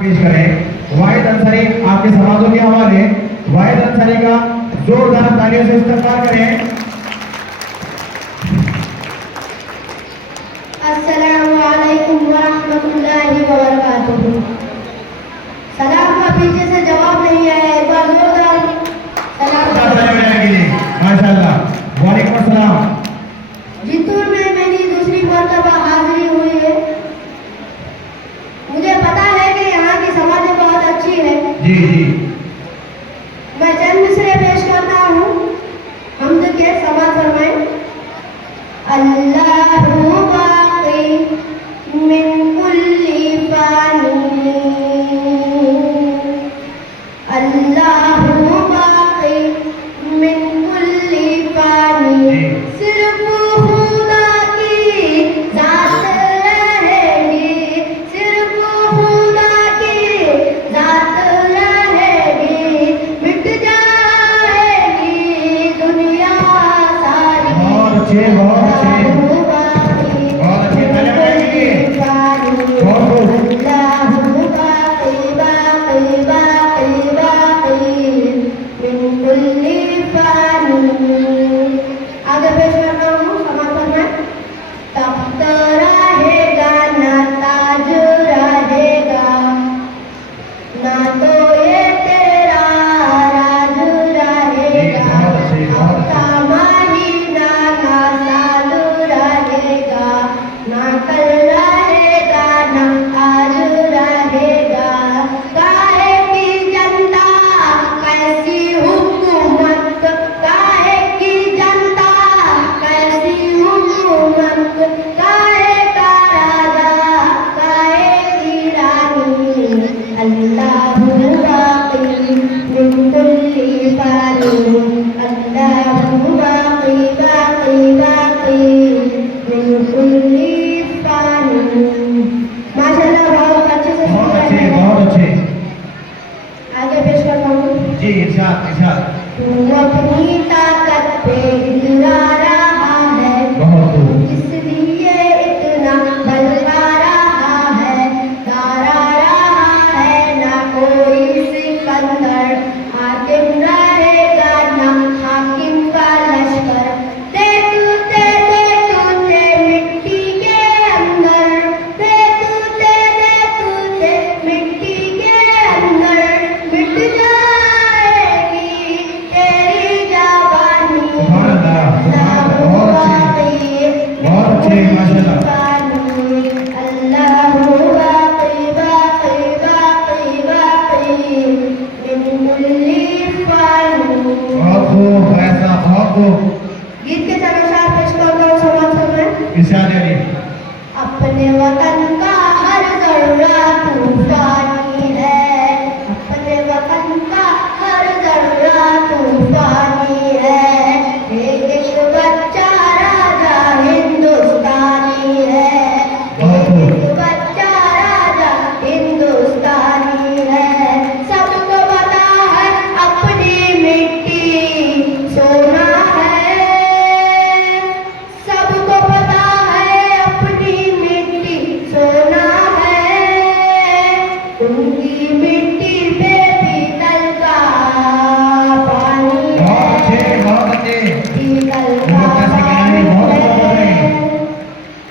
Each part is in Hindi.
पेश करें वाहिद अंसारी आपके समाजों के हवाले। वाहिद अंसारी का जोरदार तालियों से इस्तकबाल करें। अस्सलामु अलैकुम व रहमतुल्लाहि व बरकातुहू। सलाम का पीछे से जवाब नहीं आया, एक बार जोरदार सलाम। माशाअल्लाह। वालेकुम अस्सलाम। जितूर में मेरी दूसरी मर्तबा हाजिरी हुई है। मुझे पता है कि यहाँ की समाज बहुत अच्छी है। जी जी। मैं चंद मिसरे पेश करता हूँ, हम्द के समाज फरमाएं। अल्लाहु बाक़ी मिन कुल्ली फ़ानी, अल्लाहु बाक़ी मिन कुल्ली फ़ानी, सिर्फ खुदा की ज़ात रहेगी, सिर्फ खुदा की ज़ात रहेगी, मिट जाएगी दुनिया सारी। बहुत अच्छे, बहुत अच्छे, बहुत अच्छे। तालियां बजाएंगे। बहुत खूब। अल्लाहु बाक़ी बाक़ी बाक़ी बाक़ी मिन कुल्ली फ़ानी। आगे पेश करता हूँ समापन में। तख्त रहेगा ना ताज रहेगा, ना तो ये तेरा राज रहेगा, बहुत अच्छे, बहुत अच्छे। हफ्ता महीना ना साल रहेगा, ना कल रहेगा ना आज रहेगा। काहे की जनता कैसी हुकूमत, काहे की जनता कैसी हुकूमत, काहे का राजा काहे की रानी। अल्लाहु बाक़ी मिन कुल्ली फ़ानी, अल्लाहु बाक़ी बाक़ी बाक़ी मिन कुल्ली फ़ानी। माशाअल्लाह, बहुत अच्छे से बहुत सुन अच्छे, रहे हैं। बहुत अच्छे। आगे पेश करता हूँ। जी इरशाद इरशाद। तू अपनी ताकत पे इतना रहा है, बहुत खूब। इसलिए इतना बलवा रहा है, तारा रहा है ना कोई सिकंदर, हाकिम रहेगा ना हाकिम का लश्कर। देखते देखते मिट्टी के अंदर, देखते देखते मिट्टी के अंदर मिट जाएगी तेरी जवानी। सुभान अल्लाह, सुभान अल्लाह। बहुत अच्छे, बहुत अच्छे, माशाअल्लाह। अल्लाहु बाक़ी बाक़ी बाक़ी बाक़ी मिन कुल्ली फ़ानी। बहुत खूब ऐसा, बहुत खूब। गीत के चार अशआर पेश करता हूँ समाज में। इरशाद अली। अपने वतन का हर जर्रा तूफानी है, अपने वतन का हर जर्रा तूफानी है, एक बच्चा राजा हिंदुस्तानी है, एक बच्चा राजा हिंदुस्तानी है। सबको पता है अपनी मिट्टी सोना है, सबको पता है अपनी मिट्टी सोना है, उनकी मिट्टी पे पीतल का पानी बहुत है, अच्छे, बहुत अच्छे। पीतल का बहुत अच्छे गिरानी, बहुत पानी बहुत है।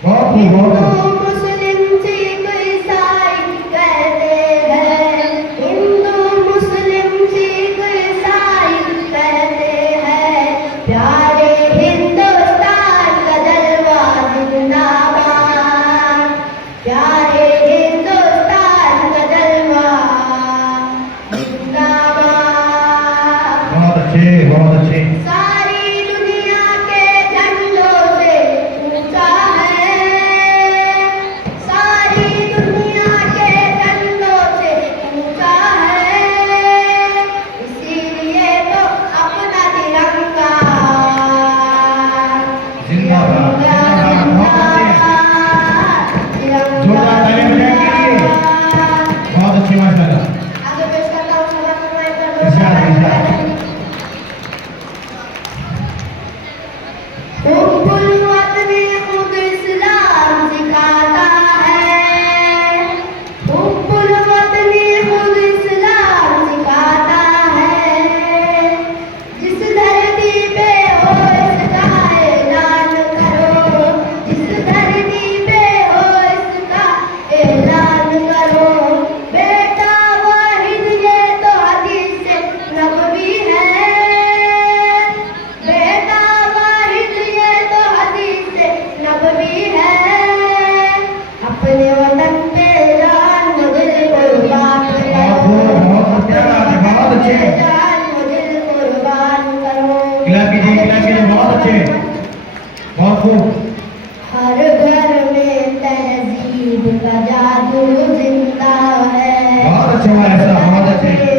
बहुत खूब, बहुत खूब। हिंदू मुस्लिम सिख ईसाई कहते हैं, हिंदू मुस्लिम सिख ईसाई कहते हैं, प्यारे हिंदुस्तान का जलवा जिंदाबाद, प्यारे हिंदुस्तान का जलवा जिंदाबाद। बहुत अच्छे, बहुत अच्छे। सारी दुनिया के झंडों से ऊंचा है, सारी दुनिया के झंडों से ऊंचा है, इसीलिए तो अपना तिरंगा जिंदाबाद, जिंदाबाद। बहुत अच्छे। जोरदार तालियां बजाएंगे। बहुत अच्छे, माशाअल्लाह। आगे पेश करता हूँ समाज इरशाद, इरशाद। हुब्बुल वतनी खुद इस्लाम सिखाता है, हुब्बुल वतनी बहुत खूब। हर घर में तहजीब का जादू जिंदा है। बहुत अच्छे हुआ ऐसा, बहुत अच्छे।